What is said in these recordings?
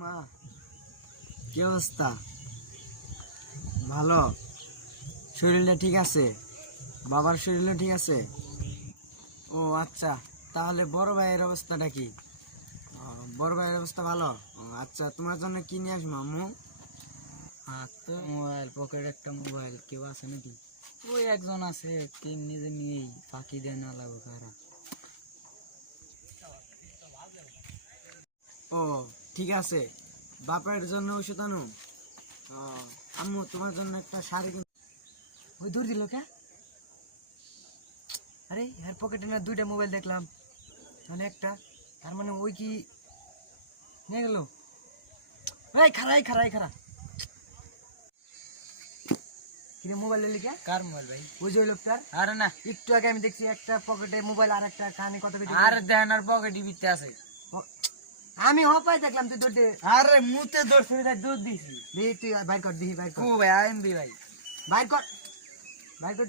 মা, কি অবস্থা? ভালো? শরীরটা ঠিক আছে? বাবার শরীরটা ঠিক আছে? ও আচ্ছা, তাহলে বড় ভাইয়ের অবস্থাটা কি? বড় ভাইয়ের অবস্থা ভালো? আচ্ছা, তোমার জন্য কি নিয়ে আসবো আম্মু? তো মোবাইল, পকেট একটা মোবাইল, কেউ আছে নাকি? ওই একজন আছে, কি নিজে নিয়েই ফাঁকি দেয় না লাগো কারা। ও ঠিক আছে, বাপের জন্য ওষুধ আনো। আম্মু তোমার জন্য একটা শাড়ি ওই দূর দিল কে? আরে এর পকেটে না দুইটা মোবাইল দেখলাম, মানে একটা, তার মানে ওই কি নিয়ে গেল? এই খারা কিরে মোবাইল লিখে? কার মোবাইল ভাই? ওই যে লোকটার। আরে না, একটু আগে আমি দেখছি একটা পকেটে মোবাইল আর একটা কানে কত কিছু। আরে দেখেন আর পকেটে বিতে আছে। আমি হপাই দেখলাম তুই দৌড় দে। আরে মুতে দৌড় ফিরে যাই, দৌড় দিছি। দিই তুই বাইর কর, দিহি বাইর কর। ও ভাই আইএমবি ভাই, বাইর কর, বাইর কর।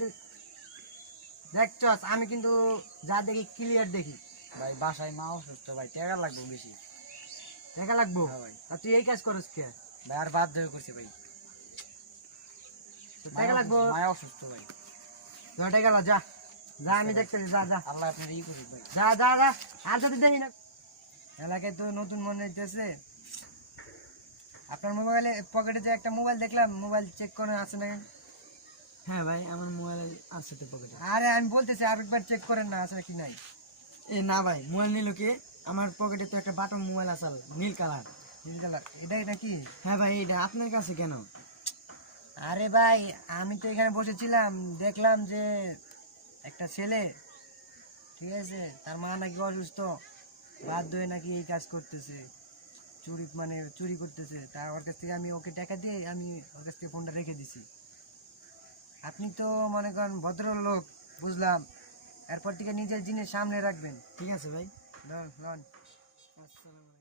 দেখছস আমি কিন্তু যা দেখি ক্লিয়ার দেখি। ভাই বাসায় মা অসুস্থ ভাই, টাকা লাগবে বেশি। টাকা লাগবো? হ্যাঁ ভাই। আর তুই এই কাজ করস কে? ভাই আর বাধ্য হয়ে করছি ভাই। টাকা লাগবো, মায়া অসুস্থ ভাই। যা টাকা লা, যা যা, আমি দেখতেছি, যা যা। আল্লাহ আপনার ই করি ভাই, যা যা যা। আর যদি দেখি না এলাকায় তো নতুন মনে হইতেছে। আপনার মোবাইলে পকেটে যে একটা মোবাইল দেখলাম, মোবাইল চেক করে আছে না? হ্যাঁ ভাই, আমার মোবাইল আছে তো পকেটে। আরে আমি বলতেছি আরেকবার চেক করেন না, আছে কি নাই। এ না ভাই, মোবাইল নিল কে? আমার পকেটে তো একটা বাটন মোবাইল আছে, নীল কালার। নীল কালার? এটা কি? হ্যাঁ ভাই, এটা আপনার কাছে কেন? আরে ভাই আমি তো এখানে বসেছিলাম, দেখলাম যে একটা ছেলে, ঠিক আছে, তার মা নাকি অসুস্থ, বাধ্য হয়ে নাকি এই কাজ করতেছে, চুরি মানে চুরি করতেছে। তার ওর কাছ থেকে আমি ওকে টাকা দিয়ে আমি ওর কাছ থেকে ফোনটা রেখে দিছি। আপনি তো মনে করেন ভদ্রলোক, বুঝলাম, এরপর থেকে নিজের জিনিস সামনে রাখবেন। ঠিক আছে ভাই। Loan loan. আসসালামু আলাইকুম।